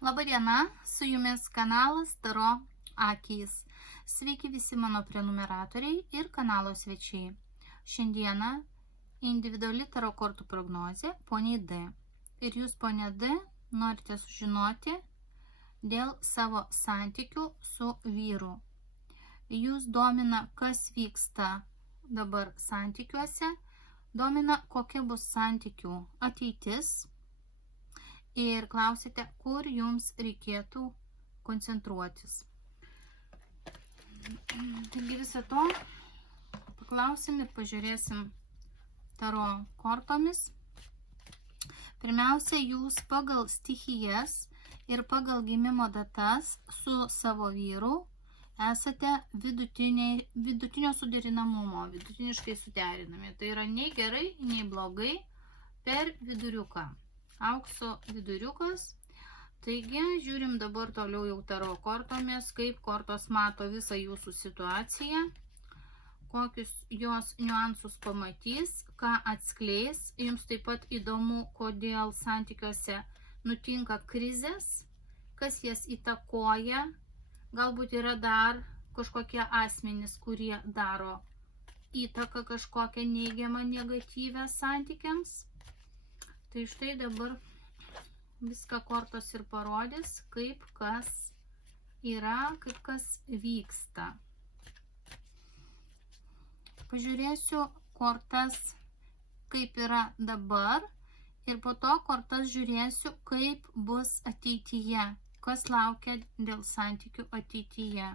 Labadiena, su jumis kanalas Taro Akys. Sveiki visi mano prenumeratoriai ir kanalo svečiai. Šiandieną individuali taro kortų prognozė poniai D. Ir jūs, ponia D, norite sužinoti dėl savo santykių su vyru. Jūs domina, kas vyksta dabar santykiuose, domina, kokia bus santykių ateitis. Ir klausite, kur jums reikėtų koncentruotis. Taigi visą to paklausim ir pažiūrėsim taro kortomis. Pirmiausia, jūs pagal stichijas ir pagal gimimo datas su savo vyru esate vidutinio suderinamumo, vidutiniškai suderinami. Tai yra nei gerai, nei blogai, per viduriuką. Aukso viduriukas. Taigi, žiūrim dabar toliau jau taro kortomis, kaip kortos mato visą jūsų situaciją, kokius jos niuansus pamatys, ką atskleis. Jums taip pat įdomu, kodėl santykiuose nutinka krizės, kas jas įtakoja. Galbūt yra dar kažkokie asmenys, kurie daro įtaką kažkokią neigiamą, negatyvę santykiams. Tai štai dabar viską kortos ir parodys, kaip kas yra, kaip kas vyksta. Pažiūrėsiu kortas, kaip yra dabar, ir po to kortas žiūrėsiu, kaip bus ateityje, kas laukia dėl santykių ateityje,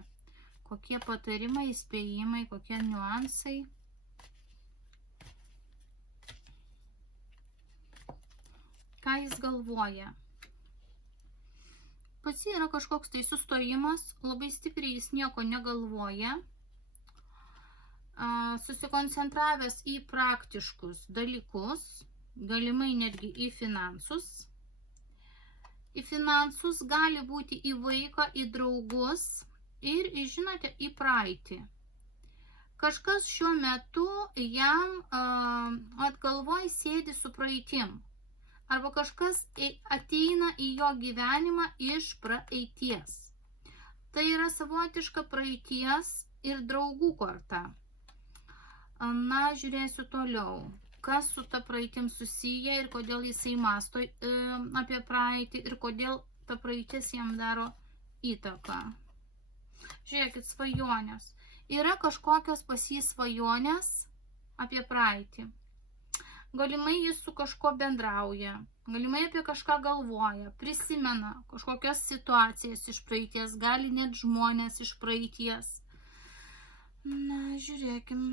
kokie patarimai, įspėjimai, kokie niuansai. Ką jis galvoja? Pas jį yra kažkoks tai sustojimas, labai stipriai jis nieko negalvoja, susikoncentravęs į praktiškus dalykus, galimai netgi į finansus. Į finansus gali būti į vaiką, į draugus ir, žinote, į praeitį. Kažkas šiuo metu jam atgalvoj sėdi su praeitim. Arba kažkas ateina į jo gyvenimą iš praeities. Tai yra savotiška praeities ir draugų korta. Na, žiūrėsiu toliau, kas su ta praeitim susiję ir kodėl jisai mąsto apie praeitį ir kodėl ta praeitis jam daro įtaką. Žiūrėkit, svajonės. Yra kažkokios pas jį svajonės apie praeitį. Galimai jis su kažko bendrauja, galimai apie kažką galvoja, prisimena kažkokias situacijas iš praeities, gali net žmonės iš praeities. Na, žiūrėkim.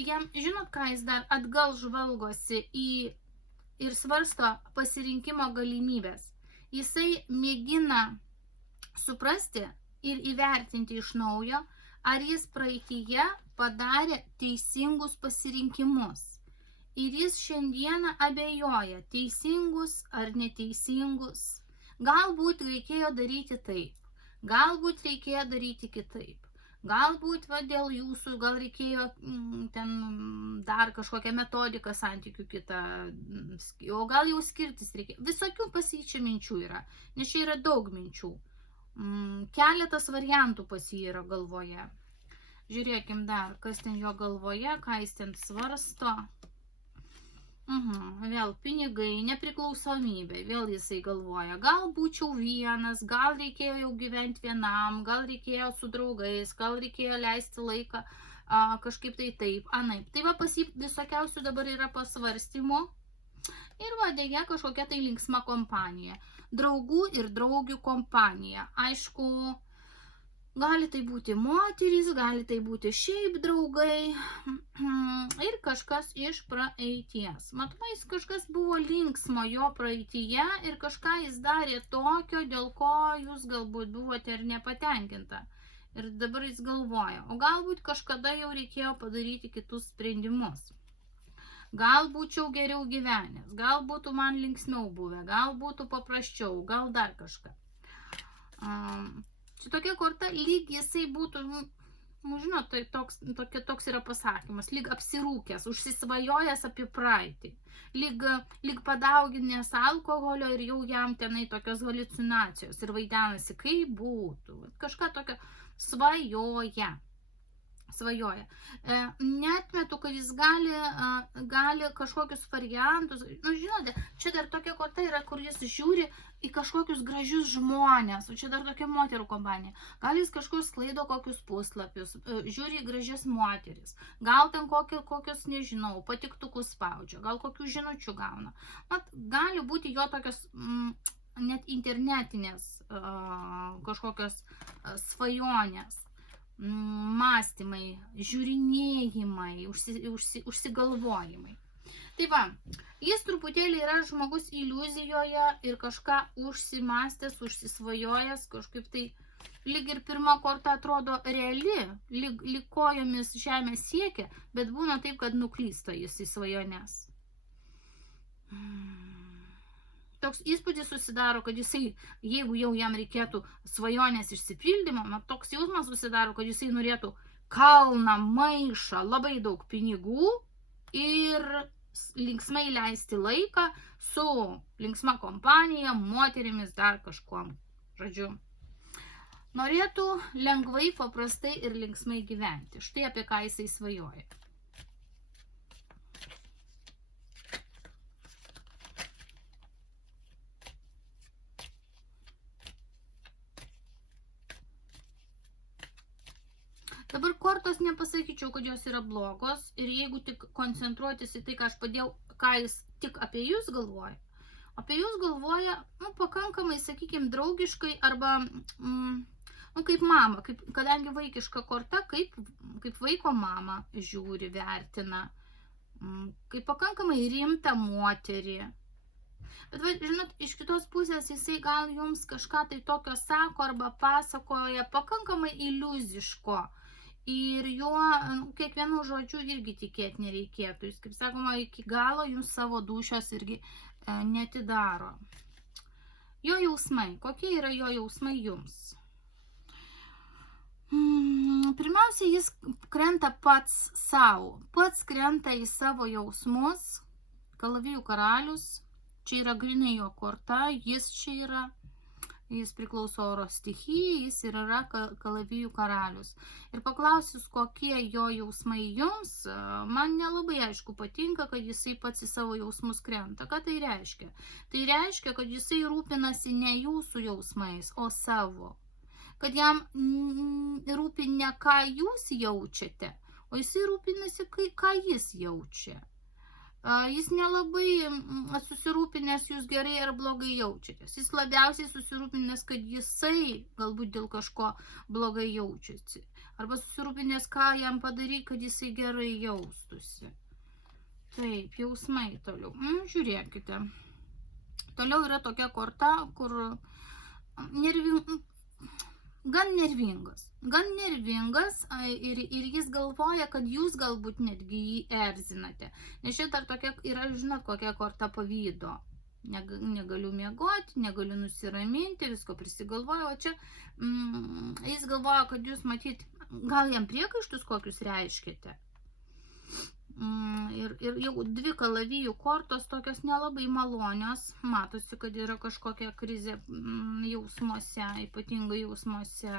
Jam, žinot, ką jis dar atgal žvalgosi ir svarsto pasirinkimo galimybės. Jisai mėgina suprasti ir įvertinti iš naujo, ar jis praeityje padarė teisingus pasirinkimus. Ir jis šiandieną abejoja, teisingus ar neteisingus. Galbūt reikėjo daryti taip, galbūt reikėjo daryti kitaip. Galbūt dėl jūsų, gal reikėjo ten dar kažkokią metodiką santykių kitą, o gal jau skirtis reikėjo. Visokių pasikeičia minčių yra, nes čia yra daug minčių. Keletas variantų pas jį yra galvoje. Žiūrėkim dar, kas ten jo galvoje, ką jis ten svarsto. Vėl pinigai, nepriklausomybė, vėl jisai galvoja, gal būčiau vienas, gal reikėjo jau gyventi vienam, gal reikėjo su draugais, gal reikėjo leisti laiką kažkaip tai taip, anaip. Tai va, pas jį visokiausių dabar yra pasvarstymų ir va, dėja kažkokia tai linksma kompanija. Draugų ir draugių kompanija. Aišku, gali tai būti moterys, gali tai būti šiaip draugai ir kažkas iš praeities. Matomai, kažkas buvo linksmo jo praeityje ir kažką jis darė tokio, dėl ko jūs galbūt buvote ir nepatenkinta. Ir dabar jis galvoja, o galbūt kažkada jau reikėjo padaryti kitus sprendimus. Gal būčiau geriau gyvenęs, gal būtų man linksmiau buvę, gal būtų paprasčiau, gal dar kažką. Šitokia korta lyg jisai būtų Žinot, tai toks yra pasakymas, lyg apsirūkęs, užsisvajojęs apie praeitį, lyg padauginęs alkoholio ir jau jam tenai tokios haliucinacijos ir vaidenasi, kaip būtų, kažką tokio svajoja. Neatmetu, kad jis gali kažkokius variantus, žinote, čia dar tokia korta yra, kur jis žiūri į kažkokius gražius žmonės, o čia dar tokia moterų kompanija. Gal jis kažkur sklaido kokius puslapius, žiūri į gražias moteris, gal ten kokius, nežinau, patiktukus spaudžia, gal kokių žinučių gauna. Gali būti jo tokios net internetinės kažkokios svajonės, mąstymai, žiūrinėjimai, užsigalvojimai. Tai va, jis truputėlį yra žmogus iliuzijoje ir kažką užsimastęs, užsisvajojęs, kažkaip tai lyg ir pirma korta atrodo reali, lyg kojomis žemę siekia, bet būna taip, kad nuklysta jis į svajones. Toks įspūdis susidaro, kad jisai, jeigu jau jam reikėtų svajonės išsipildymo, toks jausmas susidaro, kad jisai norėtų kalną, maišą, labai daug pinigų ir linksmai leisti laiką su linksma kompanija, moterimis, dar kažkuom. Žodžiu, norėtų lengvai, paprastai ir linksmai gyventi. Štai apie ką jisai svajoja. Dabar kortos nepasakyčiau, kad jos yra blogos ir jeigu tik koncentruotis į tai, ką aš padėjau, ką jis tik apie jūs galvoja. Apie jūs galvoja, pakankamai, sakykime, draugiškai arba, kaip mama, kadangi vaikiška korta, kaip vaiko mama žiūri, vertina, kaip pakankamai rimtą moterį. Bet, žinot, iš kitos pusės jisai gal jums kažką tai tokio sako arba pasakoja pakankamai iliuziško. Ir jo kiekvienų žodžių irgi tikėti nereikėtų. Jis, kaip sakoma, iki galo jums savo dūšios irgi netidaro. Jo jausmai. Kokie yra jo jausmai jums? Pirmiausia, jis krenta pats savo. Pats krenta į savo jausmus. Kalavijų karalius. Čia yra grinai jo korta. Jis čia yra. Jis priklauso oro stichijai, jis ir yra kalavijų karalius. Ir paklausius, kokie jo jausmai jums, man nelabai aišku patinka, kad jisai pats į savo jausmus krenta. Ką tai reiškia? Tai reiškia, kad jisai rūpinasi ne jūsų jausmais, o savo. Kad jam rūpi ne ką jūs jaučiate, o jisai rūpinasi, ką jis jaučia. Jis nelabai susirūpinęs jūs gerai ar blogai jaučiatės. Jis labiausiai susirūpinęs, kad jisai galbūt dėl kažko blogai jaučiasi. Arba susirūpinęs, ką jam padaryti, kad jisai gerai jaustųsi. Taip, jausmai toliau. Žiūrėkite. Toliau yra tokia korta, kur gan nervingas. Gan nervingas ir jis galvoja, kad jūs galbūt netgi jį erzinate. Nes čia dar tokia yra, žinot, kokia korta pavydo. Negaliu miegoti, negaliu nusiraminti, visko prisigalvoju. O čia jis galvoja, kad jūs matyt, gal jam priekaištus kokius reiškite. Ir jau dvi kalavijų kortos tokios nelabai malonios. Matosi, kad yra kažkokia krizė jausmuose, ypatingai jausmuose.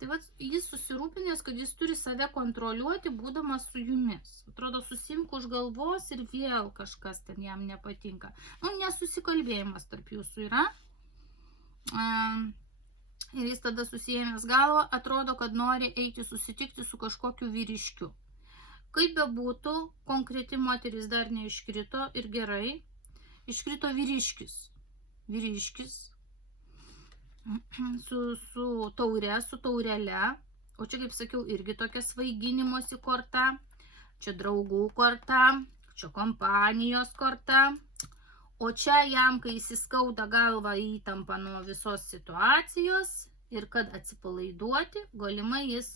Tai va, jis susirūpinęs, kad jis turi save kontroliuoti, būdamas su jumis. Atrodo, susimk už galvos ir vėl kažkas ten jam nepatinka. Nesusikalbėjimas tarp jūsų yra. Ir jis tada susijėmęs galvą, atrodo, kad nori eiti susitikti su kažkokiu vyriškiu. Kaip bebūtų, konkreti moteris dar neiškrito ir gerai. Iškrito vyriškis. Vyriškis. Su taure, su taurele. O čia, kaip sakiau, irgi tokia svaiginimosi korta. Čia draugų korta. Čia kompanijos korta. O čia jam, kai įsiskauda galva įtampa nuo visos situacijos ir kad atsipalaiduoti, galimai jis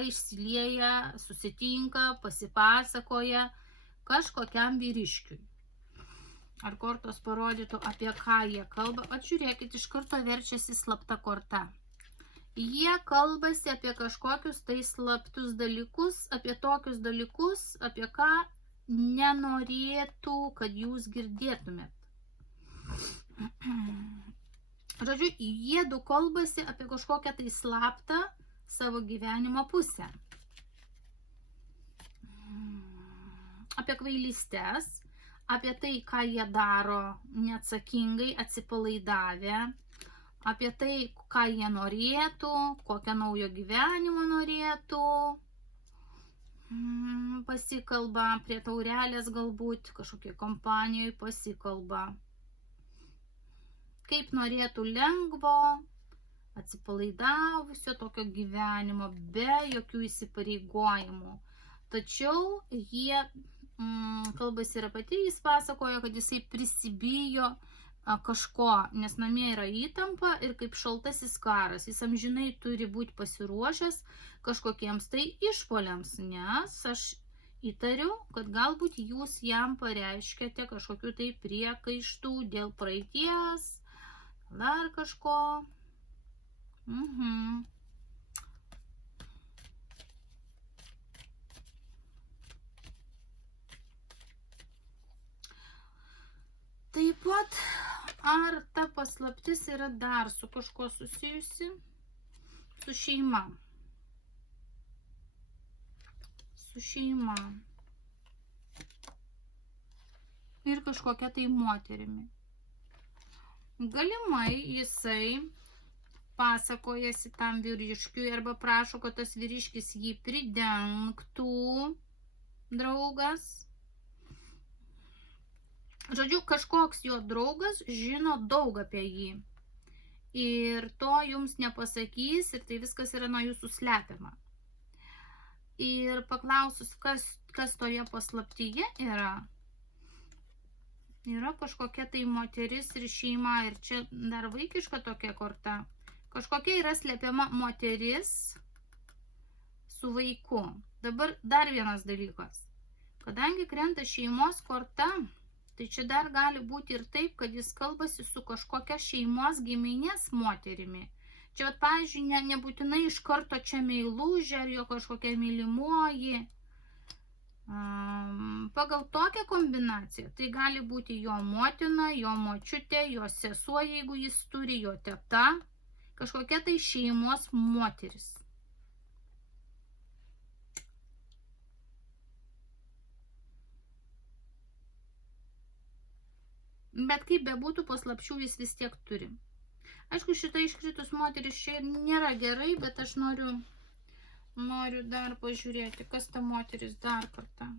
išsilieja, susitinka, pasipasakoja kažkokiam vyriškiui. ar kortos parodytų, apie ką jie kalba. Atžiūrėkit, iš karto verčiasi slapta korta. Jie kalbasi apie kažkokius tai slaptus dalykus, apie tokius dalykus, apie ką nenorėtų, kad jūs girdėtumėt. Žodžiu, jie du kalbasi apie kažkokią tai slaptą savo gyvenimo pusę. Apie kvailystes, apie tai, ką jie daro neatsakingai, atsipalaidavę, apie tai, ką jie norėtų, kokią naujo gyvenimo norėtų. Pasikalba prie taurelės galbūt, kažkokie kompanijoje pasikalba. Kaip norėtų lengvo, atsipalaidavusio tokio gyvenimo, be jokių įsipareigojimų. Tačiau jie kalbasi ir apie tai, jis pasakoja, kad jisai prisibijo kažko, nes namie yra įtampa ir kaip šaltasis karas. Jis amžinai turi būti pasiruošęs kažkokiems tai išpoliams, nes aš įtariu, kad galbūt jūs jam pareiškėte kažkokiu tai priekaištų dėl praeities, dar kažko. Taip pat, ar ta paslaptis yra dar su kažko susijusi? Su šeima. Su šeima. Ir kažkokia tai moterimi. Galimai jisai pasakojasi tam vyriškiui arba prašo, kad tas vyriškis jį pridengtų, draugas. Žodžiu, kažkoks jo draugas žino daug apie jį. Ir to jums nepasakys ir tai viskas yra nuo jūsų slepiama. Ir paklausus, kas toje paslaptyje yra kažkokia tai moteris ir šeima. Ir čia dar vaikiška tokia korta. Kažkokia yra slepiama moteris su vaiku. Dabar dar vienas dalykas. Kadangi krenta šeimos korta, tai čia dar gali būti ir taip, kad jis kalbasi su kažkokia šeimos giminės moterimi. Čia, pavyzdžiui, nebūtinai iš karto čia meilužė ar jo kažkokia mylimoji. Pagal tokią kombinaciją tai gali būti jo motina, jo močiutė, jo sesuo, jeigu jis turi, jo teta, kažkokia tai šeimos moteris. Bet kaip bebūtų, paslapčių jis vis tiek turi. Aišku, šita iškritus moteris čia nėra gerai, bet aš noriu dar pažiūrėti, kas ta moteris dar kartą.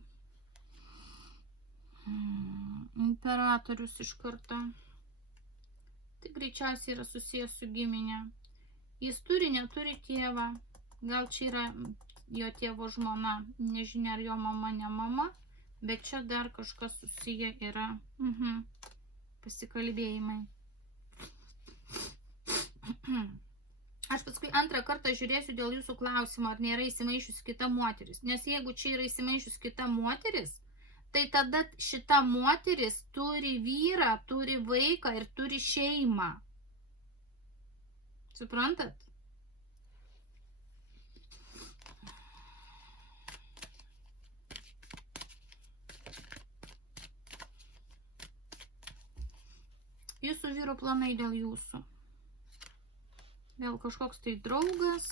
Imperatorius iš karto. Tai greičiausiai yra susijęs su giminė. Jis turi, neturi tėvą. Gal čia yra jo tėvo žmona. Nežinia, ar jo mama, ne mama. Bet čia dar kažkas susiję yra. Pasikalbėjimai. Aš paskui antrą kartą žiūrėsiu dėl jūsų klausimo, ar nėra įsimaišiusi kita moteris. Nes jeigu čia yra įsimaišiusi kita moteris, tai tada šita moteris turi vyrą, turi vaiką ir turi šeimą. Suprantat? Jūsų vyro planai dėl jūsų. Vėl kažkoks tai draugas.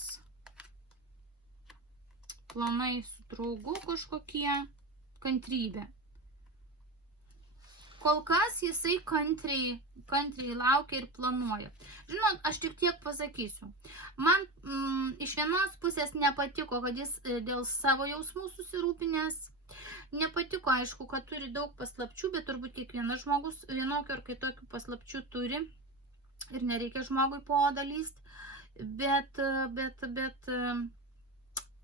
Planai su draugu kažkokie. Kantrybė. Kol kas jisai kantriai laukia ir planuoja. Žinot, aš tik tiek pasakysiu. Man iš vienos pusės nepatiko, kad jis dėl savo jausmų susirūpinęs. Nepatiko, aišku, kad turi daug paslapčių, bet turbūt kiekvienas žmogus vienokio ar kitokių paslapčių turi ir nereikia žmogui po odą lyst. Bet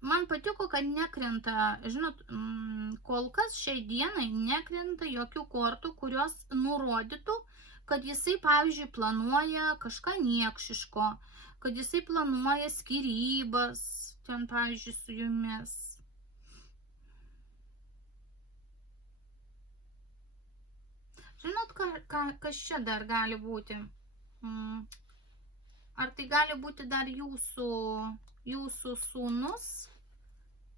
man patiko, kad nekrenta, žinot, kol kas šiai dienai nekrenta jokių kortų, kurios nurodytų, kad jisai, pavyzdžiui, planuoja kažką niekšiško, kad jisai planuoja skyrybas, ten, pavyzdžiui, su jumis. Žinot ką, kas čia dar gali būti? Ar tai gali būti dar jūsų sūnus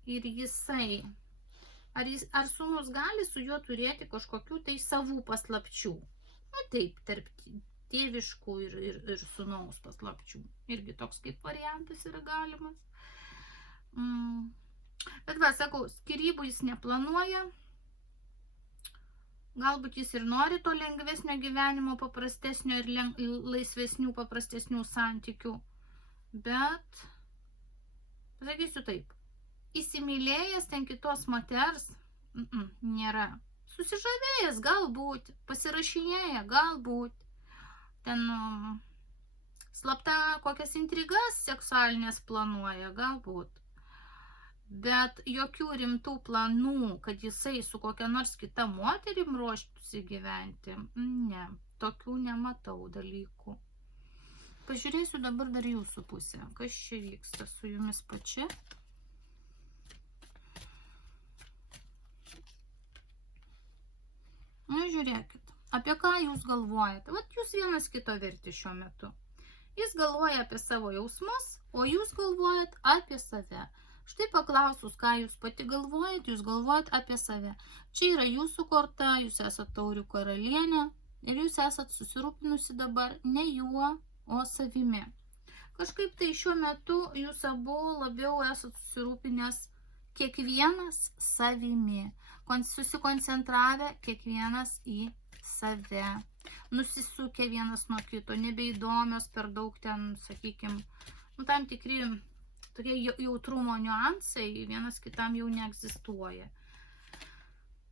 ir jisai? Ar sūnus gali su juo turėti kažkokių tai savų paslapčių? Nu taip, tarp tėviškų ir sūnaus paslapčių. Irgi toks kaip variantas yra galimas. Bet va, sakau, skyrybų jis neplanuoja. Galbūt jis ir nori to lengvesnio gyvenimo, paprastesnio ir laisvesnių, paprastesnių santykių. Bet, pasakysiu taip, įsimylėjęs ten kitos moters nėra. Susižavėjęs galbūt, pasirašinėja galbūt, ten slapta kokias intrigas seksualinės planuoja galbūt. Bet jokių rimtų planų, kad jisai su kokia nors kita moterim ruoštųsi gyventi, ne, tokių nematau dalykų. Pažiūrėsiu dabar dar jūsų pusę, kas čia vyksta su jumis pačia. Nu, žiūrėkit, apie ką jūs galvojate. Vat jūs vienas kito verti šiuo metu. Jis galvoja apie savo jausmus, o jūs galvojat apie save. Štai paklausus, ką jūs pati galvojat, jūs galvojat apie save. Čia yra jūsų korta, jūs esat taurių karalienė ir jūs esat susirūpinusi dabar ne juo, o savimi. Kažkaip tai šiuo metu jūs abu labiau esat susirūpinęs kiekvienas savimi, susikoncentravę kiekvienas į save, nusisukę vienas nuo kito, nebeįdomios per daug ten, sakykime, tam tikri tokie jautrumo niuansai vienas kitam jau neegzistuoja.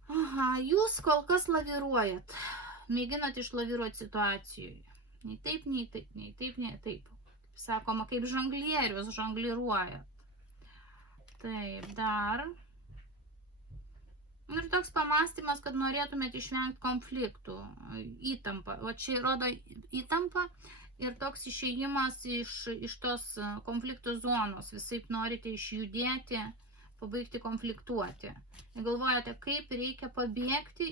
Aha, jūs kol kas laviruojat, mėginat išlaviruoti situacijoje. Nei taip, nei taip, nei taip, nei taip. Sakoma, kaip žonglierius žongliruojat. Taip, dar. Ir toks pamastymas, kad norėtumėt išvengti konfliktų, įtampą. O čia rodo įtampą. Ir toks išėjimas iš tos konfliktų zonos, visaip norite išjudėti, pabaigti konfliktuoti. Ir galvojate, kaip reikia pabėgti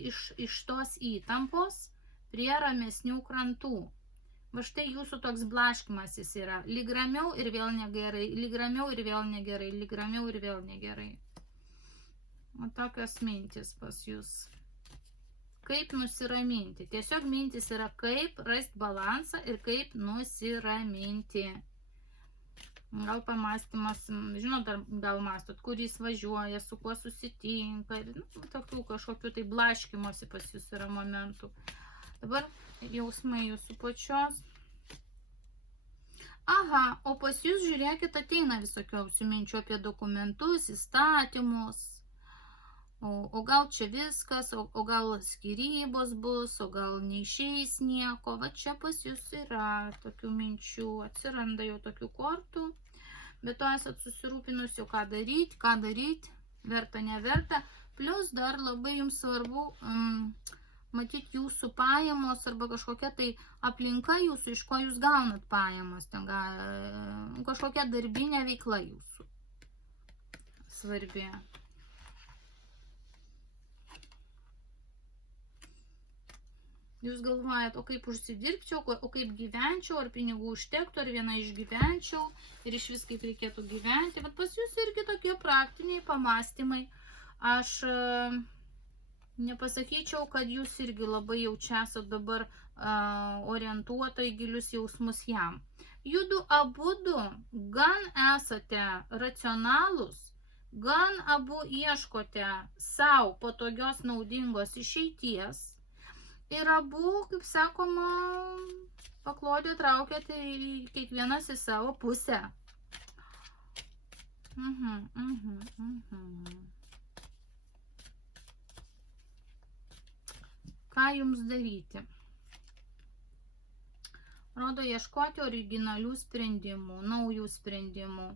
iš tos įtampos prie ramesnių krantų. Va štai jūsų toks blaškymasis yra. Lyg ramiau ir vėl negerai, lyg ramiau ir vėl negerai, lyg ramiau ir vėl negerai. O tokios mintis pas jūs. Kaip nusiraminti. Tiesiog mintis yra, kaip rasti balansą ir kaip nusiraminti. Gal pamastymas, žinot, gal mastot, kur jis važiuoja, su kuo susitinka. Ir, tokių kažkokių tai blaškymosi pas jūs yra momentų. Dabar jausmai jūsų pačios. Aha, o pas jūs, žiūrėkit, ateina visokiausių minčių apie dokumentus, įstatymus. O gal čia viskas, o gal skyrybos bus, o gal neišeis nieko. Va čia pas jūs yra tokių minčių, atsiranda jau tokių kortų. Bet to esat susirūpinusi, ką daryti, verta, neverta. Plus dar labai jums svarbu matyti jūsų pajamos arba kažkokia tai aplinka jūsų, iš ko jūs gaunat pajamos. Ten kažkokia darbinė veikla jūsų svarbi. Jūs galvojat, o kaip užsidirbčiau, o kaip gyvenčiau, ar pinigų užtektų, ar vieną išgyvenčiau ir iš vis kaip reikėtų gyventi. Bet pas jūs irgi tokie praktiniai pamastymai. Aš nepasakyčiau, kad jūs irgi labai jau čia esat dabar orientuota į gilius jausmus jam. Judu abudu gan esate racionalūs, gan abu ieškote savo patogios naudingos išeities. Ir abu, kaip sakoma, paklodė traukiate kiekvienas į savo pusę. Ką jums daryti? Rodo ieškoti originalių sprendimų, naujų sprendimų.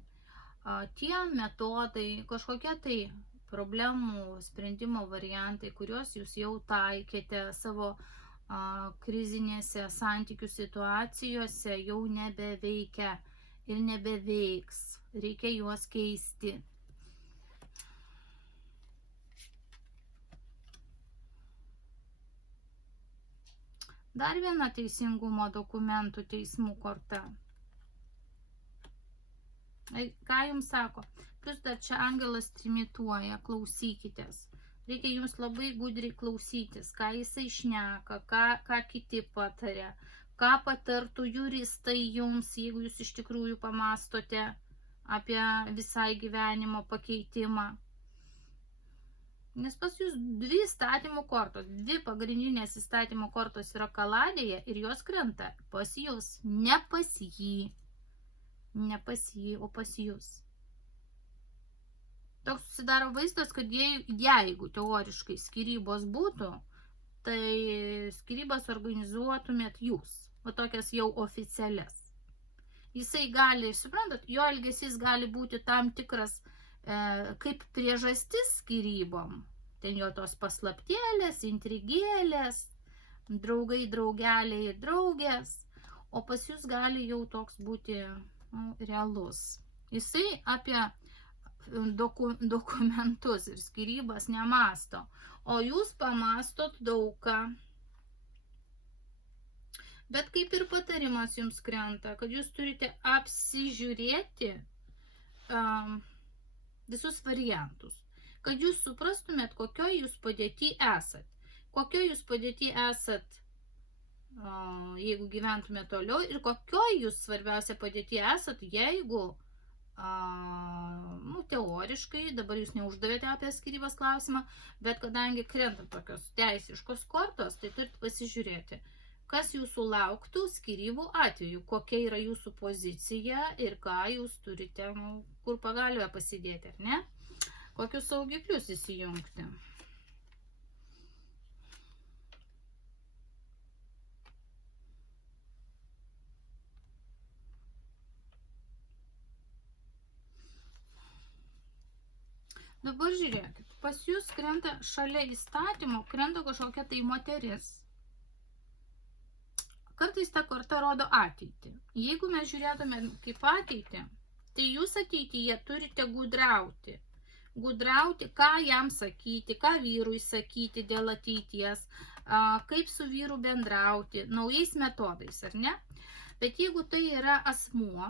Tie metodai, kažkokie tai problemų sprendimo variantai, kuriuos jūs jau taikėte savo krizinėse santykių situacijose, jau nebeveikia ir nebeveiks. Reikia juos keisti. Dar viena teisingumo dokumentų teismų korta. Ką jums sako? Plus dar čia angelas trimituoja, klausykitės. Reikia jums labai gudriai klausytis, ką jisai šneka, ką kiti patarė, ką patartų juristai jums, jeigu jūs iš tikrųjų pamastote apie visai gyvenimo pakeitimą. Nes pas jūs dvi įstatymų kortos, dvi pagrindinės įstatymų kortos yra Kaladėje ir jos krenta pas jūs, ne pas jį. Ne pas jį, o pas jūs. Toks susidaro vaizdas, kad jeigu teoriškai skyrybos būtų, tai skyrybas organizuotumėt jūs, o tokias jau oficialias. Jisai gali, suprantat, jo elgesys gali būti tam tikras kaip priežastis skyrybom. Ten jo tos paslaptėlės, intrigėlės, draugai, draugeliai ir draugės, o pas jūs gali jau toks būti realus. Jisai apie dokumentus ir skyrybas nemasto, o jūs pamastot daugą. Bet kaip ir patarimas jums krenta, kad jūs turite apsižiūrėti visus variantus, kad jūs suprastumėt, kokioj jūs padėty esat. Kokioj jūs padėty esat, jeigu gyventume toliau, ir kokioj jūs svarbiausia padėty esat, jeigu teoriškai, dabar jūs neuždavėte apie skyrybas klausimą, bet kadangi krenta tokios teisiškos kortos, tai turit pasižiūrėti, kas jūsų lauktų skyrybų atveju, kokia yra jūsų pozicija ir ką jūs turite, kur pagalvę pasidėti, ar ne? Kokius saugiklius įsijungti. Dabar žiūrėkit, pas jūs krenta šalia įstatymo, krenta kažkokia tai moteris. Kartais ta korta rodo ateitį. Jeigu mes žiūrėtume kaip ateitį, tai jūs ateityje turite gudrauti. Gudrauti, ką jam sakyti, ką vyrui sakyti dėl ateities, kaip su vyru bendrauti, naujais metodais, ar ne? Bet jeigu tai yra asmuo,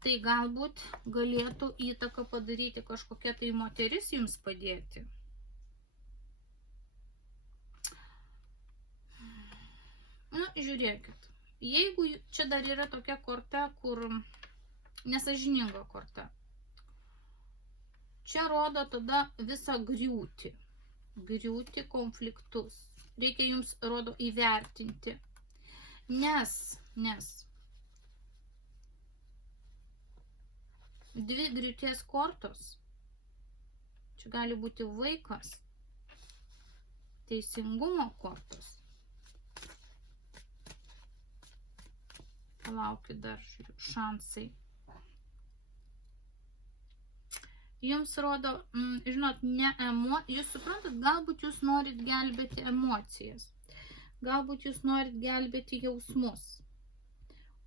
tai galbūt galėtų įtaką padaryti kažkokia tai moteris jums padėti. Žiūrėkit, jeigu čia dar yra tokia korta, kur nesažininga korta, čia rodo tada visą griūtį, konfliktus. Reikia jums, rodo, įvertinti, nes dvi griūties kortos, čia gali būti vaikas, teisingumo kortos. Palaukit dar, žiūriu, šansai. Jums rodo, žinot, jūs suprantat, galbūt jūs norit gelbėti emocijas, galbūt jūs norit gelbėti jausmus,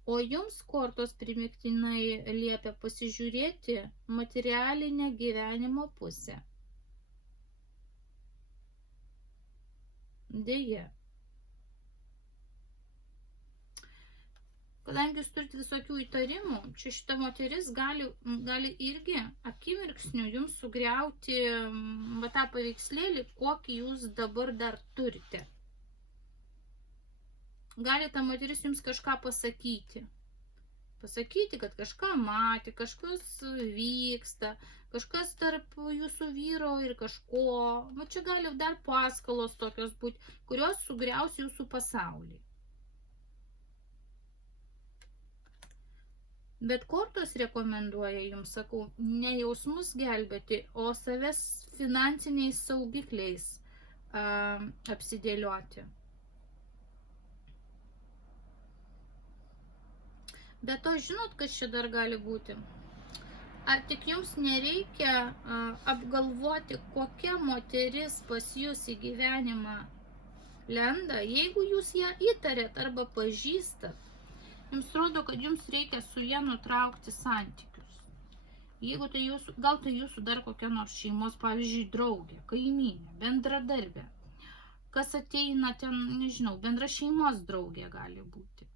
o jums kortos primygtinai liepia pasižiūrėti materialinę gyvenimo pusę. Deja. Kadangi jūs turite visokių įtarimų, čia šita moteris gali irgi akimirksniu jums sugriauti tą paveikslėlį, kokį jūs dabar dar turite. Gali ta moteris jums kažką pasakyti. Pasakyti, kad kažką matė, kažkas vyksta, kažkas tarp jūsų vyro ir kažko. Čia gali dar paskalos tokios būti, kurios sugriaus jūsų pasaulį. Bet kortos rekomenduoja jums, sakau, ne jausmus gelbėti, o savęs finansiniais saugikliais apsidėlioti. Bet to žinot, kas čia dar gali būti? Ar tik jums nereikia apgalvoti, kokia moteris pas jūs į gyvenimą lenda, jeigu jūs ją įtarėt arba pažįstat? Jums rodo, kad jums reikia su ja nutraukti santykius. Jeigu tai jūsų, gal tai jūsų dar kokia nors šeimos, pavyzdžiui, draugė, kaimynė, bendradarbė. kas ateina ten, nežinau, bendra šeimos draugė gali būti.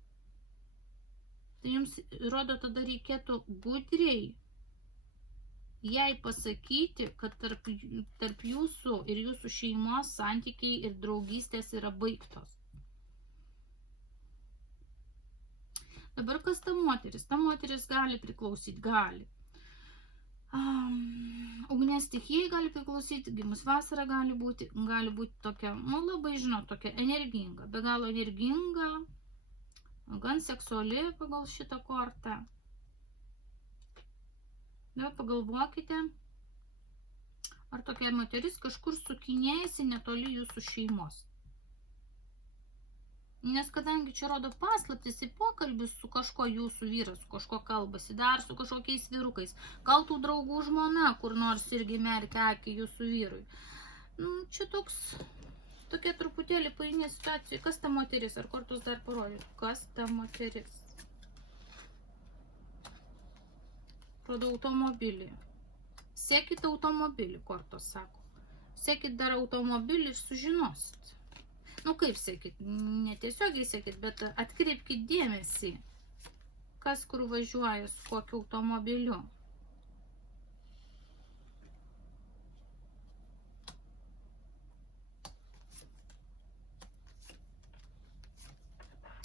Tai jums, rodo, tada reikėtų gudriai jai pasakyti, kad tarp jūsų ir jūsų šeimos santykiai ir draugystės yra baigtos. Dabar kas ta moteris? Ta moteris gali priklausyti, gali. Ugnies stichijai gali priklausyti, gimus vasara gali būti tokia, labai žinot, tokia energinga, be galo energinga, gan seksuali pagal šitą kortą. Dabar pagalvokite, ar tokia moteris kažkur sukinėjasi netoli jūsų šeimos. Nes kadangi čia rodo paslaptis į pokalbis su kažko jūsų vyras, su kažko kalbasi, dar su kažkokiais vyrukais, gal tų draugų žmona, kur nors irgi merkia akį jūsų vyrui. Čia tokia truputėlį painė situacija. Kas ta moteris? Ar kortos dar parodyt? Kas ta moteris? Rodo automobilį. Sekit automobilį, kortos sako. Sekit dar automobilį ir sužinosit. Kaip sekit? Netiesiogiai sekit, bet atkreipkit dėmesį, kas kur važiuoja su kokiu automobiliu.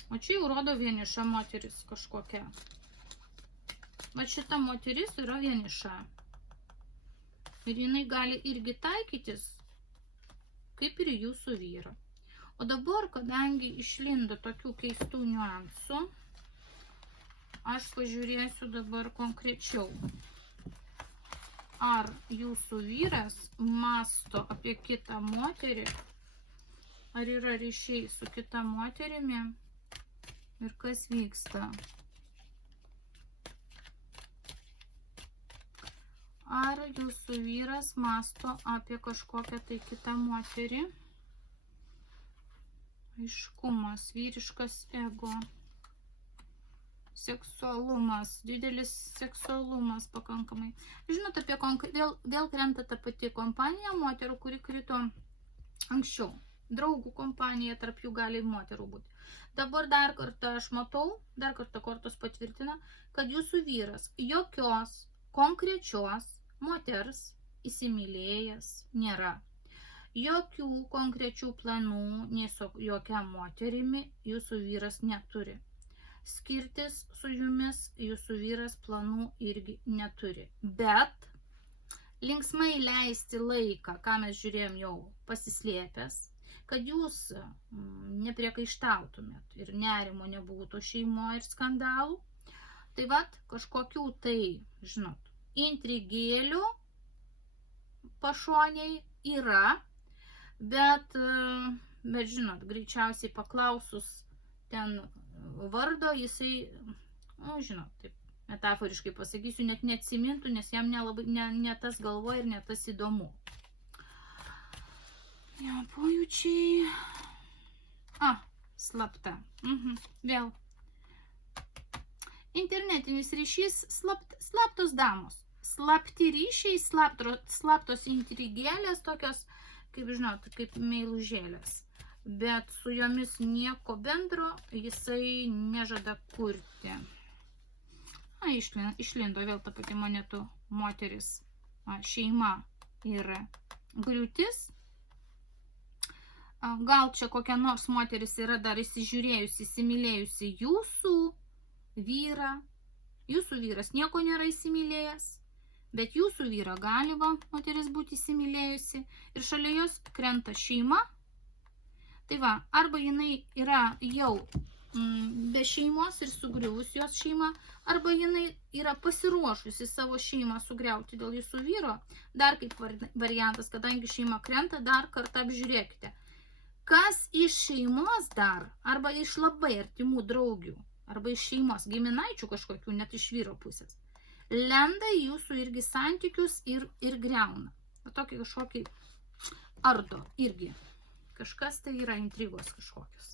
O čia jau rodo vieniša moteris kažkokia. Va šita moteris yra vieniša. Ir jinai gali irgi taikytis, kaip ir jūsų vyra. O dabar, kadangi išlindo tokių keistų niuansų, aš pažiūrėsiu dabar konkrečiau. Ar jūsų vyras mąsto apie kitą moterį, ar yra ryšiai su kita moterimi ir kas vyksta. Ar jūsų vyras mąsto apie kažkokią tai kitą moterį. Aiškumas, vyriškas ego, seksualumas, didelis seksualumas pakankamai. Žinot, vėl krenta ta pati kompanija moterų, kuri krito anksčiau. Draugų kompanija, tarp jų gali moterų būti. Dabar dar kartą aš matau, dar kartą kortos patvirtina, kad jūsų vyras jokios konkrečios moters įsimylėjęs nėra. Jokių konkrečių planų, nei su jokia moterimi jūsų vyras neturi. Skirtis su jumis jūsų vyras planų irgi neturi. Bet linksmai leisti laiką, ką mes žiūrėjom jau pasislėpęs, kad jūs nepriekaištautumėt ir nerimo nebūtų šeimoje ir skandalų. Tai vat, kažkokių tai, žinot, intrigėlių pašoniai yra. Bet žinot, greičiausiai paklausus ten vardo, jisai, žinot, taip metaforiškai pasakysiu, net neatsimintų, nes jam ne tas galva ir ne tas įdomu. Jo, pojūčiai. Slapta. Vėl. Internetinis ryšys, slaptos damos. Slapti ryšiai, slaptos intrigėlės tokios, kaip žinot, kaip meilužėlės. Bet su jomis nieko bendro jisai nežada kurti. Išlindo vėl ta pati monetų moteris. Šeima yra griūtis. Gal čia kokia nors moteris yra dar įsižiūrėjusi, įsimylėjusi jūsų vyrą. Jūsų vyras nieko nėra įsimylėjęs. Bet jūsų vyrą gali moteris būti įsimylėjusi ir šalia jos krenta šeima. Tai va, arba jinai yra jau be šeimos ir sugriuvus jos šeima, arba jinai yra pasiruošusi savo šeimą sugriauti dėl jūsų vyro. Dar kaip variantas, kadangi šeima krenta, dar kartą apžiūrėkite. Kas iš šeimos dar, arba iš labai artimų draugių, arba iš šeimos giminaičių kažkokių, net iš vyro pusės, lenda į jūsų irgi santykius ir greuna. Tokį kažkokį ardo irgi. Kažkas tai yra intrigos kažkokios.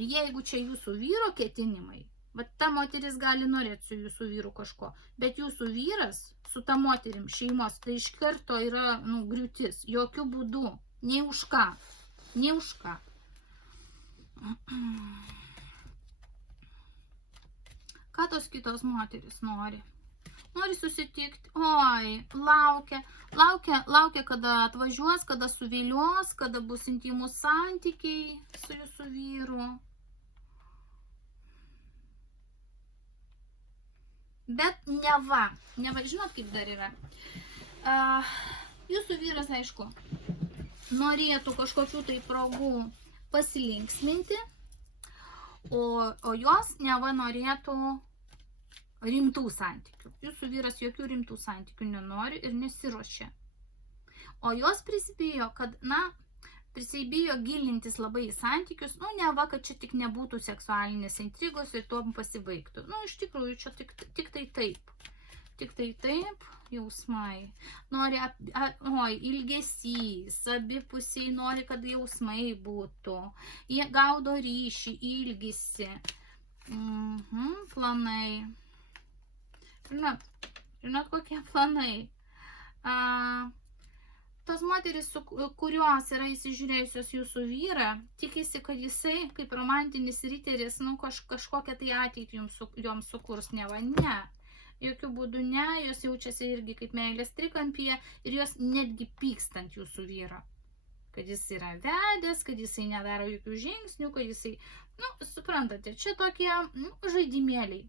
Jeigu čia jūsų vyro ketinimai, Bet ta moteris gali norėti su jūsų vyru kažko, bet jūsų vyras su ta moterim šeimos, tai iš karto yra, griūtis, jokių būdų, nei už ką, nei už ką. Ką tos kitos moteris nori? Nori susitikti, laukia, kada atvažiuos, kada suvilios, kada bus intimus santykiai su jūsų vyru. Bet neva, žinot kaip dar yra. Jūsų vyras, aišku, norėtų kažkokių tai progų pasilinksminti, o jos neva norėtų rimtų santykių. Jūsų vyras jokių rimtų santykių nenori ir nesiruošia. O jos prisibijo, prisibijo gilintis labai į santykius, neva, kad čia tik nebūtų seksualinės intrigos ir tuom pasibaigtų. Iš tikrųjų, čia tik tai taip. Tik tai taip, jausmai. Nori, ilgesys, abipusiai nori, kad jausmai būtų. Jie gaudo ryšį, ilgisi. Planai. Žinot, kokie planai. Tos moteris, kurios yra įsižiūrėjusios jūsų vyrą, tikisi, kad jisai, kaip romantinis riteris, kažkokią tai ateitį joms sukurs, neva, ne. Jokių būdų ne, jos jaučiasi irgi kaip meilės trikampyje ir jos netgi pykstant jūsų vyrą. Kad jis yra vedęs, kad jisai nedaro jokių žingsnių, kad jisai, suprantate, čia tokie žaidimėliai.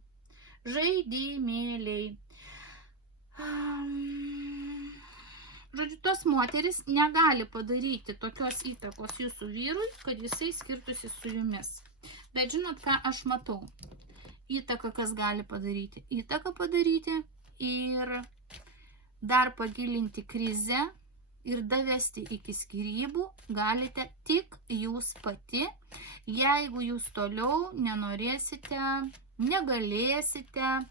Žodžiu, tos moteris negali padaryti tokios įtakos jūsų vyrui, kad jisai skirtųsi su jumis. Bet žinot, ką aš matau? Įtaka kas gali padaryti? Įtaka padaryti ir dar pagilinti krizę ir davesti iki skyrybų galite tik jūs pati, jeigu jūs toliau nenorėsite, negalėsite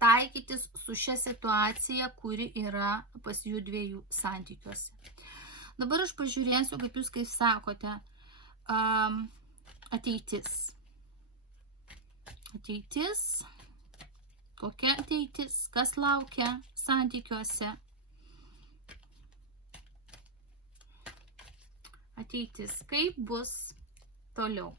taikytis su šia situacija, kuri yra pas jų dviejų santykiuose. Dabar aš pažiūrėsiu, kaip jūs kaip sakote, ateitis. Ateitis, kokia ateitis, kas laukia santykiuose. Ateitis, kaip bus toliau.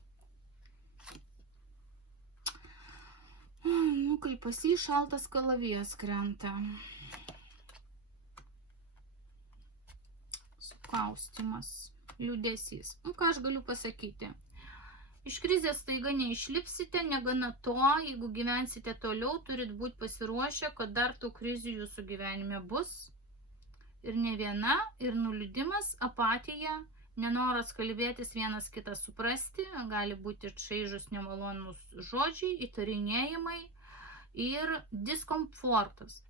Kaip pas jį šaltas kalavijas krenta. Sukaustimas, liūdesys. Ką aš galiu pasakyti? Iš krizės staiga neišlipsite, negana to, jeigu gyvensite toliau, turit būti pasiruošę, kad dar tų krizių jūsų gyvenime bus. Ir ne viena, ir nuliūdimas, apatija, nenoras kalbėtis vienas kitą suprasti, gali būti šaižus nemalonus žodžiai, įtarinėjimai ir diskomfortas.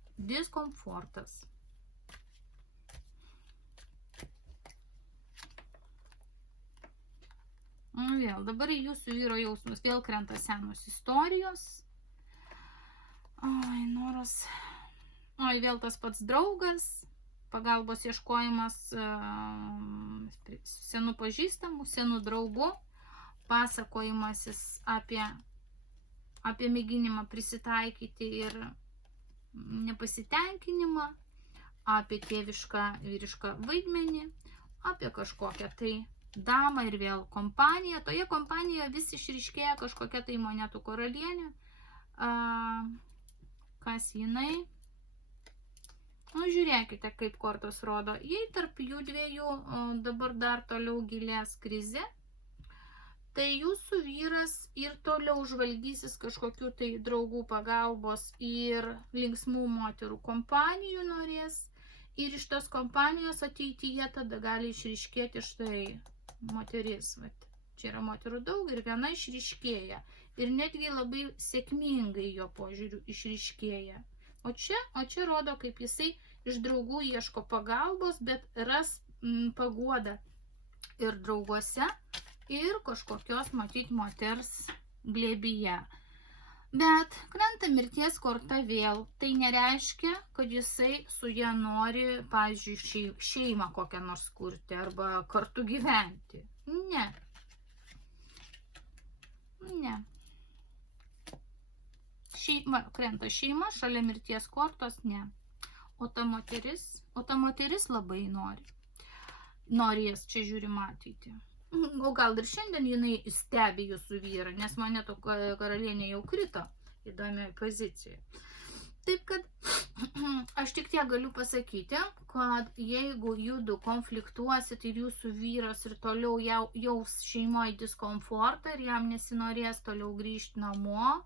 Vėl, dabar į jūsų vyro jausmus vėl krenta senos istorijos. Noras. Vėl tas pats draugas. Pagalbos ieškojimas senų pažįstamų, senų draugų, pasakojimasis apie mėginimą prisitaikyti ir nepasitenkinimą, apie tėvišką vyrišką vaidmenį, apie kažkokią tai damą ir vėl kompaniją. Toje kompanijoje vis išryškėja kažkokia tai monetų karalienė. Kas jinai? Žiūrėkite, kaip kortos rodo. Jei tarp jų dviejų dabar dar toliau gilės krizė, tai jūsų vyras ir toliau žvalgysis kažkokių tai draugų pagalbos ir linksmų moterų kompanijų norės. Ir iš tos kompanijos ateityje tada gali išryškėti štai moteris. Čia yra moterų daug ir viena išryškėja. Ir netgi labai sėkmingai jo požiūriu išryškėja. O čia rodo, kaip jisai iš draugų ieško pagalbos, bet ras paguodą ir drauguose, ir kažkokios matyti moters glėbyje. Bet krenta mirties korta vėl. Tai nereiškia, kad jisai su ja nori, pavyzdžiui, šeimą kokią nors kurti arba kartu gyventi. Ne. krenta šeima, šalia mirties kortos ne. O ta moteris labai norės, čia žiūrim ateitį. O gal ir šiandien jinai stebi jūsų vyrą, nes monetų karalienė jau krito įdomioje pozicijoje. Taip kad aš tik tiek galiu pasakyti, kad jeigu judu konfliktuosit ir jūsų vyras ir toliau jaus šeimoje diskomfortą ir jam nesinorės toliau grįžti namo,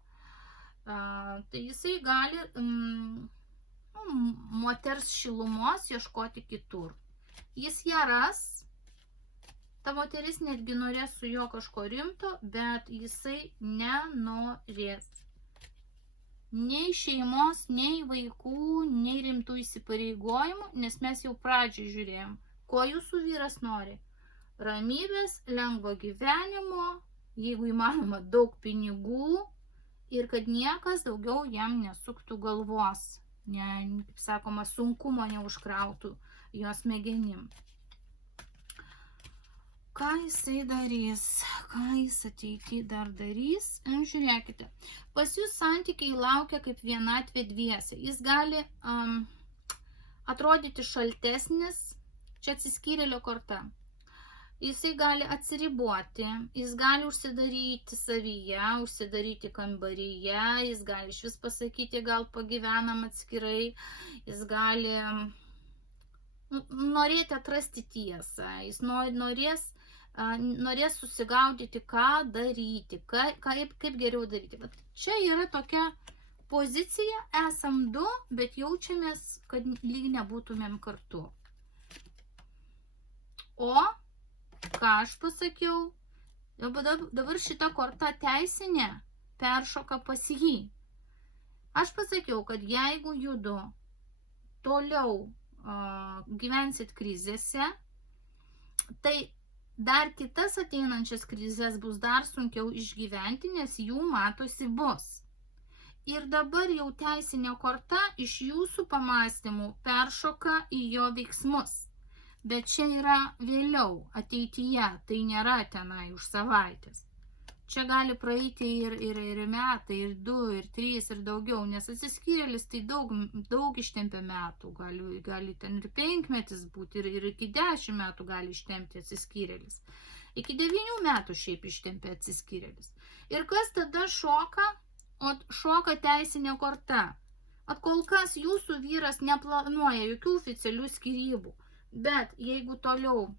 tai jisai gali moters šilumos ieškoti kitur. Jis ją ras, ta moteris netgi norės su juo kažko rimto, bet jisai nenorės. Nei šeimos, nei vaikų, nei rimtų įsipareigojimų, nes mes jau pradžiai žiūrėjom, ko jūsų vyras nori. Ramybės, lengvo gyvenimo, jeigu įmanoma daug pinigų ir kad niekas daugiau jam nesuktų galvos, kaip sakoma, sunkumo neužkrautų jos smegenim. Ką jisai darys? Ką jis ateityje dar darys? Žiūrėkite, pas jūs santykiai laukia kaip vienatvė dviese. Jis gali atrodyti šaltesnis, čia atsiskyrėlio korta. Jisai gali atsiriboti, jis gali užsidaryti savyje, užsidaryti kambaryje, jis gali iš vis pasakyti, gal pagyvenam atskirai, jis gali norėti atrasti tiesą, jis norės susigaudyti, ką daryti, kaip geriau daryti. Bet čia yra tokia pozicija, esam du, bet jaučiamės, kad lyg nebūtumėm kartu. O, ką aš pasakiau, dabar šita korta teisinė peršoka pas jį. Aš pasakiau, kad jeigu judu toliau gyvensit krizėse, tai dar kitas ateinančias krizės bus dar sunkiau išgyventi, nes jų matosi bus. Ir dabar jau teisinė korta iš jūsų pamąstymų peršoka į jo veiksmus. Bet čia yra vėliau, ateityje, tai nėra tenai už savaitės. Čia gali praeiti ir metai, ir 2, ir 3, ir daugiau, nes atsiskyrėlis tai daug ištempia metų, gali ten ir 5 metus būti, ir iki 10 metų gali ištempti atsiskyrėlis. Iki 9 metų šiaip ištempia atsiskyrėlis. Ir kas tada šoka? O šoka teisinė korta. At kol kas jūsų vyras neplanuoja jokių oficialių skyrybų, bet jeigu toliau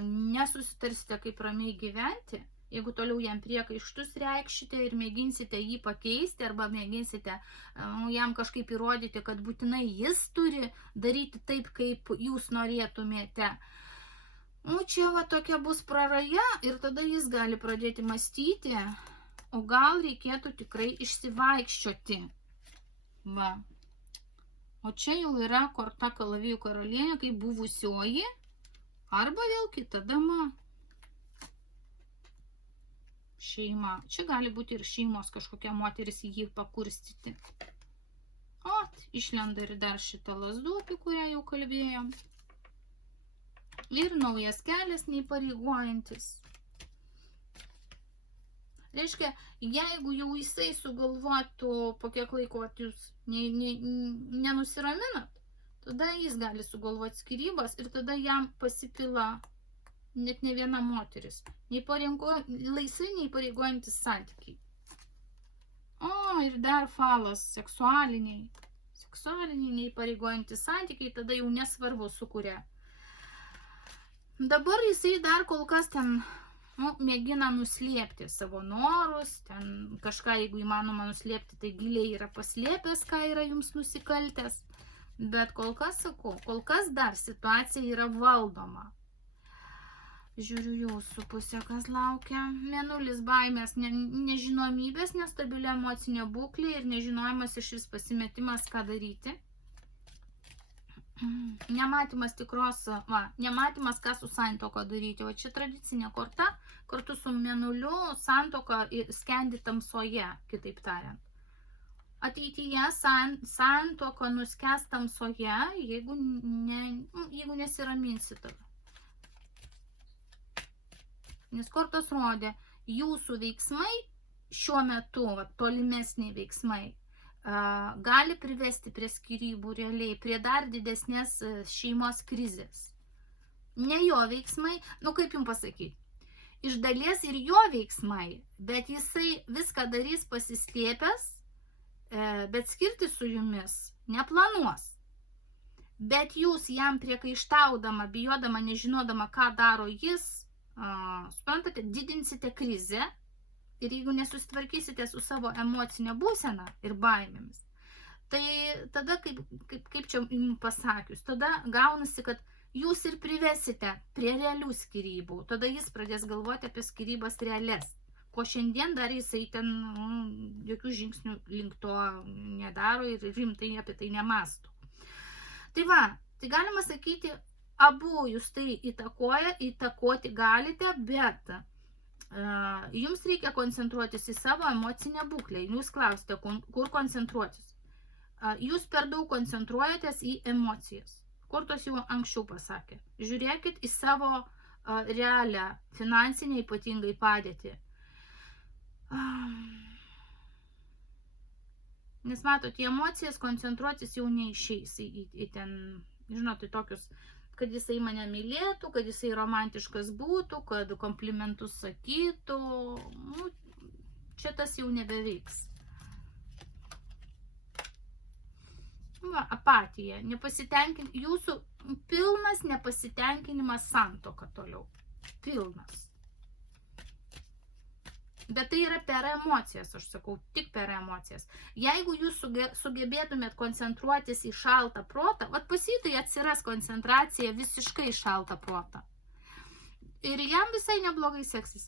nesusitarsite kaip ramiai gyventi, jeigu toliau jam priekaištus reikšite ir mėginsite jį pakeisti arba mėginsite jam kažkaip įrodyti, kad būtinai jis turi daryti taip, kaip jūs norėtumėte, čia va tokia bus praraja ir tada jis gali pradėti mąstyti, o gal reikėtų tikrai išsivaikščioti. Va. O čia jau yra korta kalavijų karalienė, kaip buvusioji, arba vėl kita dama. Šeima. Čia gali būti ir šeimos kažkokia moteris jį pakurstyti. O, išlenda ir dar šitą lazdų, apie kurią jau kalbėjom. Ir naujas kelias neįpareigojantis. Reiškia, jeigu jau jisai sugalvotų po kiek laiko jūs nenusiraminat, tada jis gali sugalvoti skyrybas ir tada jam pasipila net ne viena moteris. Laisvai neįpareigojantis santykiai. O, ir dar falas, seksualiniai neįpareigojantis santykiai, tada jau nesvarbu sukuria. Dabar jisai dar kol kas ten mėgina nuslėpti savo norus, ten kažką, jeigu įmanoma nuslėpti, tai giliai yra paslėpęs, ką yra jums nusikaltęs. Bet kol kas, sakau, kol kas dar situacija yra valdoma. Žiūriu jūsų pusę, kas laukia. Mėnulis baimės, nežinomybės, nestabili emocinė būklė ir nežinojimas iš vis pasimetimas, ką daryti. Nematymas nematymas, ką su santuoka daryti. O čia tradicinė korta, kartu su mėnuliu santuoka skendi tamsoje, kitaip tariant. Ateityje santuoka nuskęs tamsoje, jeigu nesiraminsite. Nes kortos rodė, jūsų veiksmai šiuo metu tolimesniai veiksmai gali privesti prie skyrybų realiai, prie dar didesnės šeimos krizės. Ne jo veiksmai, kaip jums pasakyti, iš dalies ir jo veiksmai, bet jisai viską darys pasislėpęs, bet skirti su jumis neplanuos. Bet jūs jam priekaištaudama, bijodama, nežinodama, ką daro jis, suprantate, didinsite krizę. Ir jeigu nesusitvarkysite su savo emocinė būsena ir baimėmis, tai tada, kaip čia jums pasakius, tada gaunasi, kad jūs ir privesite prie realių skyrybų. Tada jis pradės galvoti apie skyrybas realias. Ko šiandien dar jisai ten jokių žingsnių link to nedaro ir rimtai apie tai nemąsto. Tai tai galima sakyti, abu jūs tai įtakoti galite, bet jums reikia koncentruotis į savo emocinę būklę. Jūs klausite, kur koncentruotis. Jūs per daug koncentruojatės į emocijas. Kortos jau anksčiau pasakė. Žiūrėkit į savo realią finansinę ypatingai padėtį. Nes matot, į emocijas koncentruotis jau neišeis į ten, žinot, į tokius, kad jisai mane mylėtų, kad jisai romantiškas būtų, kad komplimentus sakytų. Čia tas jau nebeveiks. Apatija, jūsų pilnas nepasitenkinimas santuoka toliau. Pilnas. Bet tai yra per emocijas, aš sakau, tik per emocijas. Jeigu jūs sugebėtumėt koncentruotis į šaltą protą, pas jį tai atsiras koncentracija visiškai šaltą protą. Ir jam visai neblogai seksis.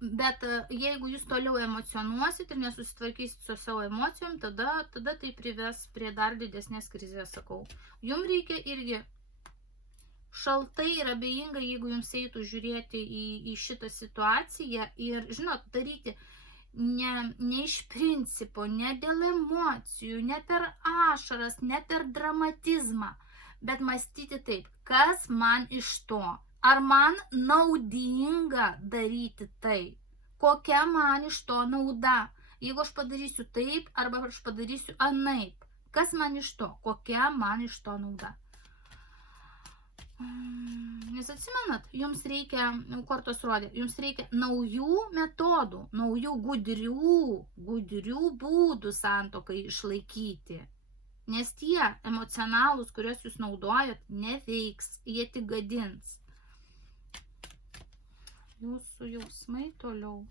Bet jeigu jūs toliau emocionuosit ir nesusitvarkysit su savo emocijom, tada tai prives prie dar didesnės krizės, sakau. Jums reikia irgi šaltai ir abejingai, jeigu jums eitų žiūrėti į šitą situaciją ir, žinot, daryti ne iš principo, ne dėl emocijų, ne per ašaras, ne per dramatizmą, bet mąstyti taip, kas man iš to? Ar man naudinga daryti tai? Kokia man iš to nauda? Jeigu aš padarysiu taip, arba aš padarysiu anaip, kas man iš to? Kokia man iš to nauda? Nes atsimenat, jums reikia, kortos rodė, jums reikia naujų metodų, naujų gudrių būdų santuokai išlaikyti. Nes tie emocionalūs, kuriuos jūs naudojat, neveiks, jie tik gadins. Jūsų jausmai toliau.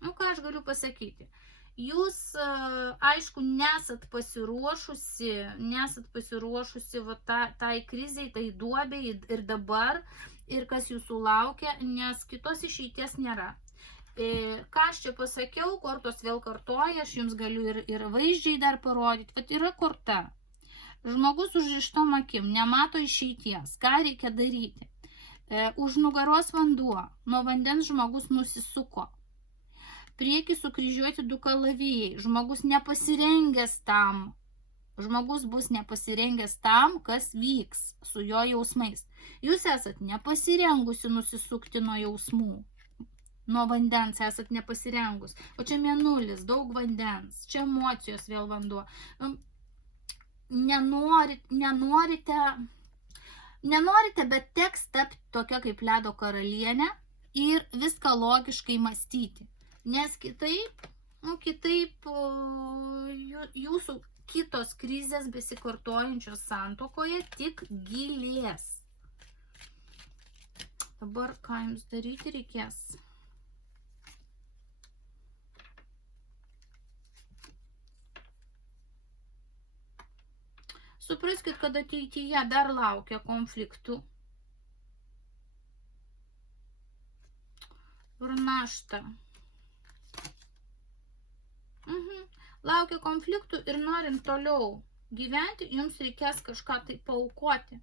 Ką aš galiu pasakyti? Jūs, aišku, nesat pasiruošusi tai krizei, tai duobei ir dabar, ir kas jūsų laukia, nes kitos išeities nėra. Ką aš čia pasakiau, kortos vėl kartoja, aš jums galiu ir vaizdžiai dar parodyti. Vat yra korta. Žmogus užrištom akim, nemato išeities. Ką reikia daryti? Už nugaros vanduo, nuo vandens žmogus nusisuko. Prieki sukryžiuoti du kalavijai. Žmogus nepasirengęs tam. Žmogus bus nepasirengęs tam, kas vyks su jo jausmais. Jūs esat nepasirengusi nusisukti nuo jausmų. Nuo vandens esat nepasirengus. O čia mėnulis, daug vandens. Čia emocijos, vėl vanduo. Nenorite, bet teks tapti tokia kaip ledo karalienė ir viską logiškai mąstyti. Nes kitaip jūsų kitos krizės besikartojančios santuokoje tik gilės. Dabar ką jums daryti reikės? Supraskit, kad ateityje dar laukia konfliktų. Ir našta. Laukia konfliktų ir norint toliau gyventi, jums reikės kažką tai paaukoti.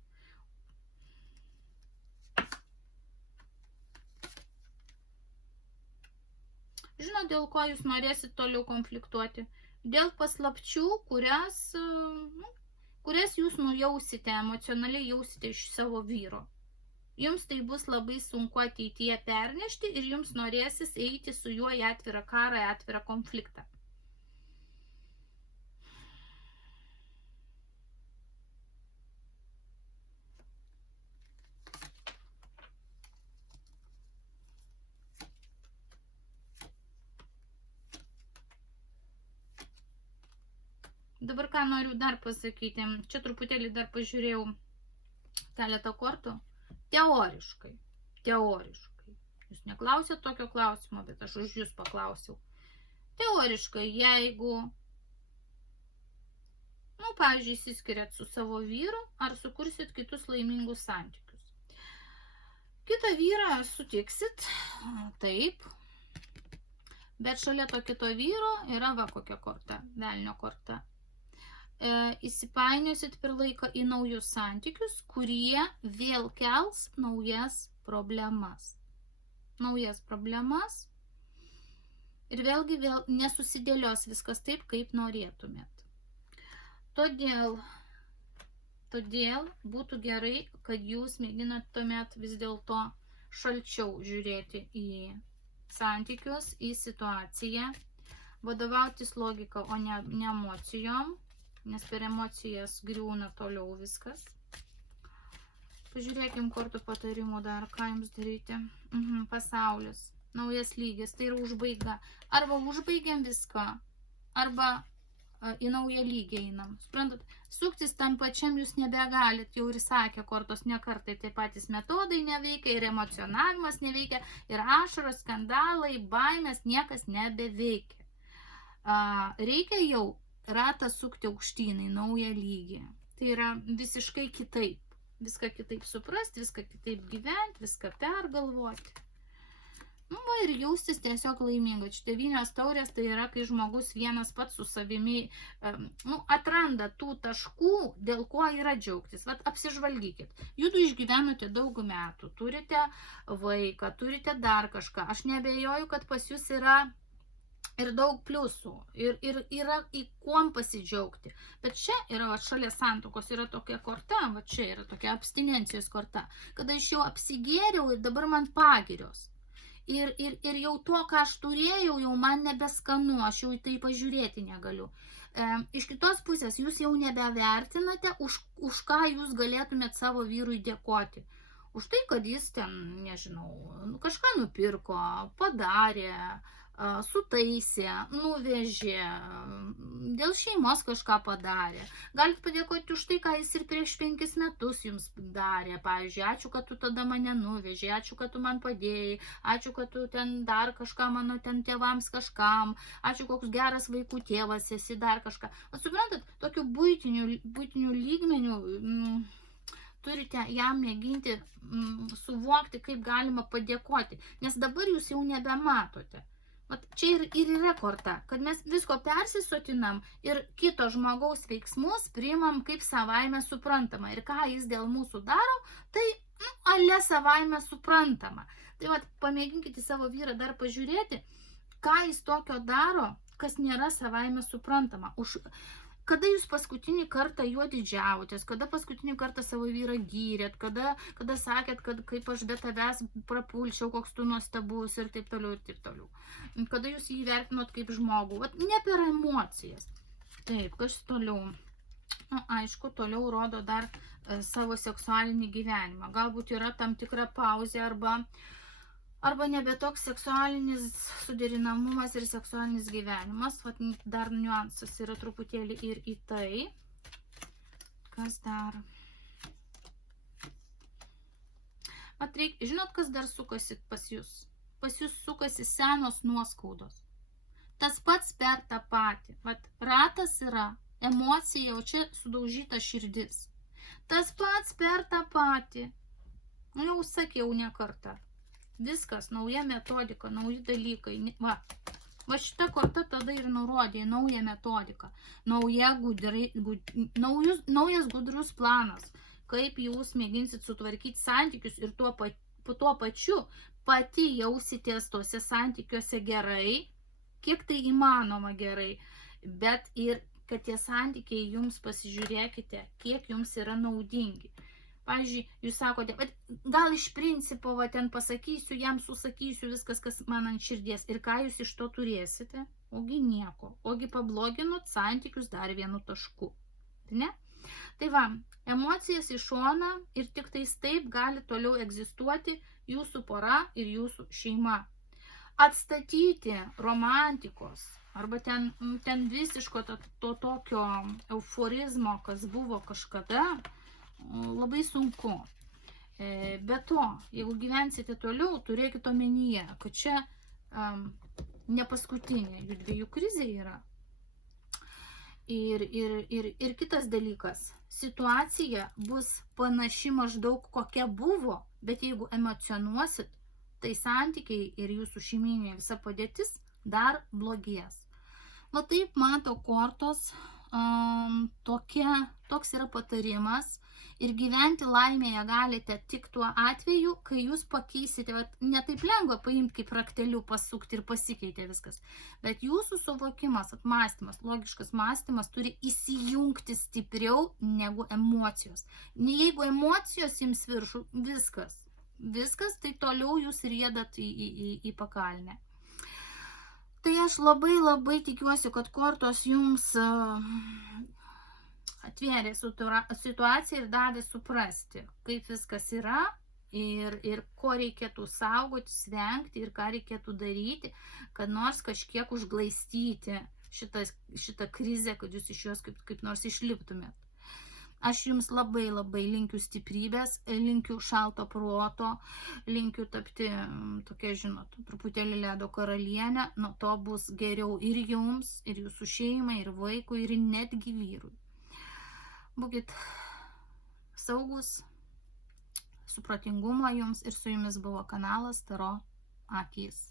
Žinot, dėl ko jūs norėsit toliau konfliktuoti? Dėl paslapčių, kurias jūs nujausite, emocionaliai jausite iš savo vyro. Jums tai bus labai sunku ateityje pernešti ir jums norėsis eiti su juo į atvirą karą, į atvirą konfliktą. Dabar ką noriu dar pasakyti, čia truputėlį dar pažiūrėjau keletą kortų. Teoriškai. Jūs neklausėt tokio klausimo, bet aš už jūs paklausiau. Teoriškai, jeigu, pavyzdžiui, išsiskiriat su savo vyru, ar sukursit kitus laimingus santykius. Kitą vyrą sutiksit, taip, bet šalia to kito vyro yra va kokia korta, velnio korta. Įsipainiosit per laiką į naujus santykius, kurie vėl kels naujas problemas. Ir vėlgi nesusidėlios viskas taip, kaip norėtumėt. Todėl būtų gerai, kad jūs mėginatumėt vis dėlto šalčiau žiūrėti į santykius, į situaciją, vadovautis logika, o ne emocijom, nes per emocijas griūna toliau viskas. Pažiūrėkim kortų patarimų dar, ką jums daryti. Pasaulis, naujas lygis, tai yra užbaiga. Arba užbaigiam viską, arba į naują lygį einam. Suprantat, suktis tam pačiam jūs nebegalit, jau ir sakė kortos ne kartai, tai patys metodai neveikia, ir emocionavimas neveikia, ir ašaros, skandalai, baimės, niekas nebeveikia. Reikia jau ratą sukti aukštynai, naują lygį. Tai yra visiškai kitaip. Viską kitaip suprasti, viską kitaip gyventi, viską pergalvoti. Ir jaustis tiesiog laiminga. Čia 9 taurės tai yra, kai žmogus vienas pats su savimi atranda tų taškų, dėl ko yra džiaugtis. Vat apsižvalgykit. Jūsų išgyvenote daug metų, turite vaiką, turite dar kažką. Aš neabejoju, kad pas jūs yra ir daug pliusų, ir yra į kuom pasidžiaugti. Bet čia yra, šalia santokos yra tokia korta, čia yra tokia abstinencijos korta, kada aš jau apsigėriau ir dabar man pagirios. Ir jau to, ką aš turėjau, jau man nebeskanu, aš jau į tai pažiūrėti negaliu. Iš kitos pusės, jūs jau nebevertinate, už ką jūs galėtumėt savo vyrui dėkoti. Už tai, kad jis ten, nežinau, kažką nupirko, padarė, sutaisė, nuvežė, dėl šeimos kažką padarė. Galit padėkoti už tai, ką jis ir prieš 5 metus jums darė. Pavyzdžiui, ačiū, kad tu tada mane nuvežė, ačiū, kad tu man padėjai, ačiū, kad tu ten dar kažką mano ten tėvams kažkam, ačiū, koks geras vaikų tėvas esi, dar kažką. Suprantat, tokiu buitiniu lygmeniu turite jam mėginti suvokti, kaip galima padėkoti, nes dabar jūs jau nebematote. Čia ir yra korta, kad mes visko persisotinam ir kito žmogaus veiksmus priimam kaip savaime suprantama. Ir ką jis dėl mūsų daro, tai ale savaime suprantama. Tai pamėginkite savo vyrą dar pažiūrėti, ką jis tokio daro, kas nėra savaime suprantama. Kada jūs paskutinį kartą juo didžiavotės, kada paskutinį kartą savo vyrą gyrėt, kada sakėt, kad kaip aš be tavęs prapulčiau, koks tu nuostabus ir taip toliau, ir taip toliau. Kada jūs jį vertinot kaip žmogų, ne per emocijas. Taip, kas toliau? Aišku, toliau rodo dar savo seksualinį gyvenimą. Galbūt yra tam tikra pauzė arba nebe toks seksualinis suderinamumas ir seksualinis gyvenimas. Dar niuansas yra truputėlį ir į tai. Kas dar? Žinot, kas dar sukasi pas jūs? Pas jūs sukasi senos nuoskaudos. Tas pats per tą patį. Ratas yra emocija, o čia sudaužyta širdis. Tas pats per tą patį. Jau sakiau ne kartą. Viskas, nauja metodika, nauji dalykai. Va šita korta tada ir nurodė naują metodiką. Naujas gudrus planas. Kaip jūs mėginsit sutvarkyti santykius ir tuo pačiu pati jausitės tose santykiuose gerai, kiek tai įmanoma gerai. Bet ir kad tie santykiai jums pasižiūrėkite, kiek jums yra naudingi. Pavyzdžiui, jūs sakote, gal iš principo ten pasakysiu, jam susakysiu viskas, kas man ant širdies. Ir ką jūs iš to turėsite? Ogi nieko. Ogi pabloginot santykius dar vienu tašku. Ne? Tai va, emocijas į šoną ir tik tais taip gali toliau egzistuoti jūsų pora ir jūsų šeima. Atstatyti romantikos arba ten visiško to tokio euforizmo, kas buvo kažkada, labai sunku. Be to, jeigu gyvensite toliau, turėkite omenyje, kad čia ne paskutinė jų dviejų krizė yra. Ir kitas dalykas, situacija bus panaši maždaug kokia buvo, bet jeigu emocionuosit, tai santykiai ir jūsų šeiminė visa padėtis dar blogės. Va taip mato kortos, toks yra patarimas. Ir gyventi laimėje galite tik tuo atveju, kai jūs pakeisite, ne taip lengva paimti kaip rakteliu, pasukti ir pasikeitė viskas, bet jūsų suvokimas, atmąstymas, logiškas mąstymas turi įsijungti stipriau negu emocijos. Jeigu emocijos jums viršų, viskas, tai toliau jūs riedat į pakalnę. Tai aš labai tikiuosi, kad kortos jums atvėrė situaciją ir davė suprasti, kaip viskas yra ir ko reikėtų saugoti, svengti ir ką reikėtų daryti, kad nors kažkiek užglaistyti šitą krizę, kad jūs iš jos kaip nors išliptumėt. Aš jums labai linkiu stiprybės, linkiu šalto proto, linkiu tapti tokia, žinot, truputėlį ledo karalienė, nuo to bus geriau ir jums, ir jūsų šeimai, ir vaikui, ir netgi vyrui. Būkit saugus, supratingumo jums ir su jumis buvo kanalas Taro Akys.